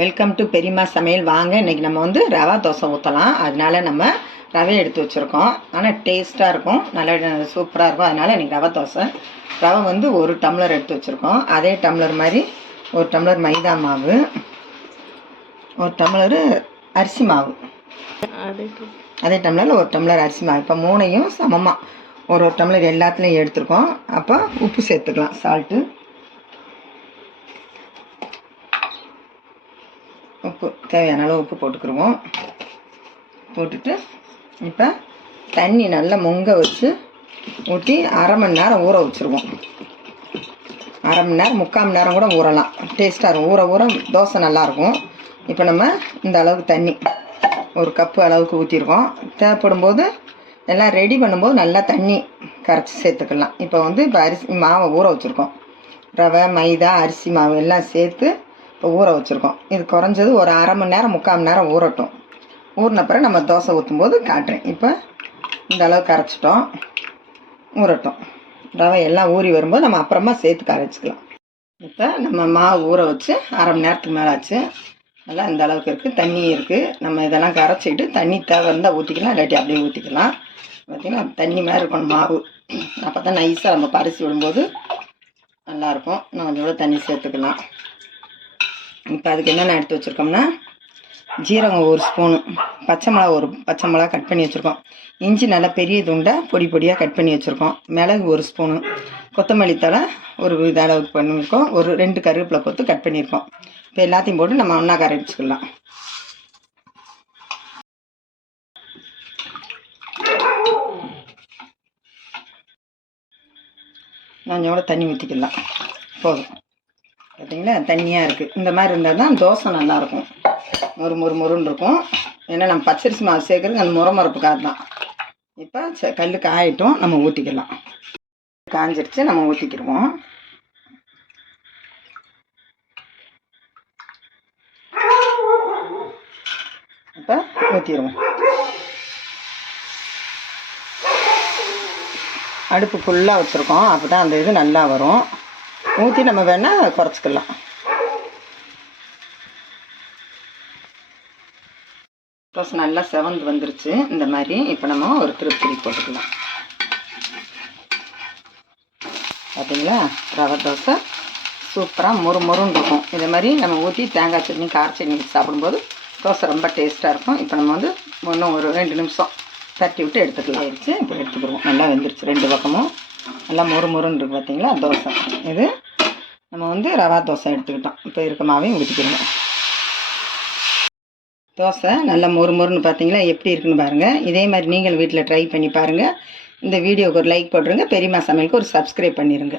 Welcome to பெரியம்மா சமையல். வாங்க, இன்றைக்கி நம்ம வந்து ரவா தோசை ஊற்றலாம். அதனால் நம்ம ரவை எடுத்து வச்சுருக்கோம். ஆனால் டேஸ்ட்டாக இருக்கும், நல்லா சூப்பராக இருக்கும். அதனால் இன்றைக்கி ரவை தோசை. ரவை வந்து 1 டம்ளர் எடுத்து வச்சுருக்கோம். அதே டம்ளர் மாதிரி 1 டம்ளர் மைதா மாவு, 1 டம்ளர் அரிசி மாவு, அதே டம்ளரில் 1 டம்ளர் அரிசி மாவு. இப்போ 3ஐயும் சமமாக ஒரு டம்ளர் எல்லாத்துலேயும் எடுத்துருக்கோம். அப்போ உப்பு சேர்த்துக்கலாம், சால்ட்டு. உப்பு தேவையான அளவு உப்பு போட்டுக்கிடுவோம். போட்டுட்டு இப்போ தண்ணி நல்லா முங்க வச்சு ஊற்றி 1/2 மணி நேரம் ஊற வச்சுருவோம். 1/2 மணி நேரம், 3/4 மணி நேரம் கூட ஊறலாம். டேஸ்ட்டாக இருக்கும். ஊற ஊற தோசை நல்லாயிருக்கும். இப்போ நம்ம இந்த அளவுக்கு தண்ணி 1 கப்பு அளவுக்கு ஊற்றிருக்கோம். தேவைப்படும் போது எல்லாம் ரெடி பண்ணும்போது நல்லா தண்ணி கரைச்சி சேர்த்துக்கலாம். இப்போ அரிசி மாவை ஊற வச்சுருக்கோம். ரவை, மைதா, அரிசி மாவு எல்லாம் சேர்த்து இப்போ ஊற வச்சுருக்கோம். இது குறைஞ்சது ஒரு 1/2 மணி நேரம், 3/4 மணி நேரம் ஊறட்டும். ஊறின பிறகு நம்ம தோசை ஊற்றும்போது காட்டுறேன். இப்போ இந்த அளவு கரைச்சிட்டோம், ஊறட்டும். ரவை எல்லாம் ஊறி வரும்போது நம்ம அப்புறமா சேர்த்து கரைச்சிக்கலாம். இப்போ நம்ம மாவு ஊற வச்சு 1/2 மணி நேரத்துக்கு மேலே ஆச்சு. நல்லா இந்த அளவுக்கு இருக்குது, தண்ணி இருக்குது. நம்ம இதெல்லாம் கரைச்சிக்கிட்டு தண்ணி தேவை இருந்தால் ஊற்றிக்கலாம், இல்லாட்டி அப்படியே ஊற்றிக்கலாம். பார்த்திங்கன்னா தண்ணி மாதிரி இருக்கணும் மாவு. அப்போ தான் நைஸாக நம்ம பரிசி விடும்போது நல்லாயிருக்கும். நம்ம கொஞ்சம் கூட தண்ணி சேர்த்துக்கலாம். இப்போ அதுக்கு என்னென்ன எடுத்து வச்சுருக்கோம்னா, ஜீரகம் 1 ஸ்பூனு, பச்சை மிளகா கட் பண்ணி வச்சுருக்கோம். இஞ்சி நல்லா பெரிய துண்டாக பொடி பொடியாக கட் பண்ணி வச்சுருக்கோம். மிளகு 1 ஸ்பூனு, கொத்தமல்லி தழை ஒரு இது அளவுக்கு பண்ணியிருக்கோம். ஒரு 2 கருவேப்பிலை கொத்து கட் பண்ணியிருக்கோம். இப்போ எல்லாத்தையும் போட்டு நம்ம ஒன்றா கரைச்சிக்கலாம். கொஞ்சோட தண்ணி ஊற்றிக்கலாம், போதும். பார்த்தீங்களா, தண்ணியாக இருக்குது. இந்த மாதிரி இருந்தால் தான் தோசை நல்லாயிருக்கும், மொறுன்னு இருக்கும். ஏன்னா நம்ம பச்சரிசி மாவு சேர்க்குறது அந்த முறப்புக்காக தான். இப்போ கல் காயிட்டும், நம்ம ஊற்றிக்கலாம். காஞ்சிருச்சு, நம்ம ஊற்றிக்கிடுவோம். இப்போ ஊற்றிடுவோம். அடுப்பு ஃபுல்லாக வச்சுருக்கோம், அப்போ தான் அந்த இது நல்லா வரும். ஊற்றி நம்ம வேணால் குறைச்சிக்கலாம். தோசை நல்லா செவந்து வந்துருச்சு இந்த மாதிரி. இப்போ நம்ம ஒரு திருப்பி போட்டுக்கலாம். பார்த்தீங்களா, ரவை தோசை சூப்பராக மொறுன்னு இருக்கும். இதே மாதிரி நம்ம ஊற்றி தேங்காய் சட்னி, கார சட்னி சாப்பிடும்போது தோசை ரொம்ப டேஸ்ட்டாக இருக்கும். இப்போ நம்ம இன்னும் ஒரு 2 நிமிஷம் தட்டி விட்டு எடுத்துக்கலாம். ஆயிடுச்சு, இப்போ எடுத்துக்கிடுவோம். நல்லா வெந்துருச்சு, 2 பக்கமும் நல்லா மொறுன்னு இருக்குது. பார்த்தீங்களா, தோசை இது நம்ம ரவா தோசை எடுத்துக்கிட்டோம். இப்போ இருக்க மாவையும் ஊற்றிக்கிடுவோம். தோசை நல்லா மொறுன்னு பார்த்தீங்களா, எப்படி இருக்குன்னு பாருங்கள். இதே மாதிரி நீங்கள் வீட்டில் ட்ரை பண்ணி பாருங்கள். இந்த வீடியோவுக்கு ஒரு லைக் போட்டுருங்க. பெரியம்மா சமையலுக்கு ஒரு சப்ஸ்கிரைப் பண்ணிடுங்க.